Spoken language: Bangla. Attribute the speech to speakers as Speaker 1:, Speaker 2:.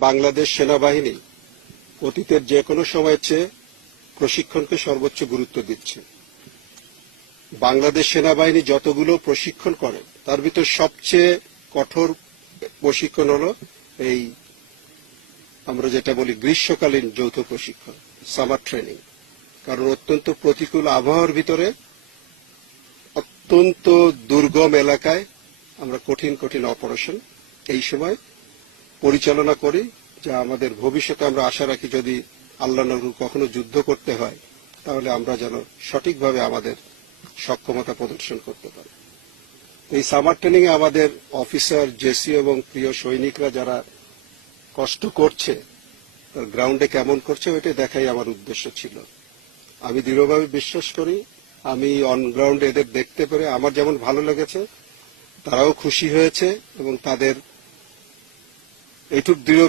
Speaker 1: বাংলাদেশ সেনাবাহিনী অতীতের যে কোনো সময়ের চেয়ে প্রশিক্ষণকে সর্বোচ্চ গুরুত্ব দিচ্ছে। বাংলাদেশ সেনাবাহিনী যতগুলো প্রশিক্ষণ করে, তার ভিতর সবচেয়ে কঠোর প্রশিক্ষণ হলো এই আমরা যেটা বলি গ্রীষ্মকালীন যৌথ প্রশিক্ষণ, সামার ট্রেনিং। কারণ অত্যন্ত প্রতিকূল আবহাওয়ার ভিতরে অত্যন্ত দুর্গম এলাকায় আমরা কঠিন কঠিন অপারেশন এই সময় পরিচালনা করি, যা আমাদের ভবিষ্যতে আমরা আশা রাখি যদি আল্লাহ নগর কখনো যুদ্ধ করতে হয়, তাহলে আমরা যেন সঠিকভাবে আমাদের সক্ষমতা প্রদর্শন করতে পারি। এই সামার ট্রেনিং এ আমাদের অফিসার জেসি এবং প্রিয় সৈনিকরা যারা কষ্ট করছে, তার গ্রাউন্ডে কেমন করছে ওইটা দেখাই আমার উদ্দেশ্য ছিল। আমি দৃঢ়ভাবে বিশ্বাস করি, আমি অন গ্রাউন্ড এদের দেখতে পেরে আমার যেমন ভালো লেগেছে, তারাও খুশি হয়েছে এবং তাদের এইটুক দৃঢ়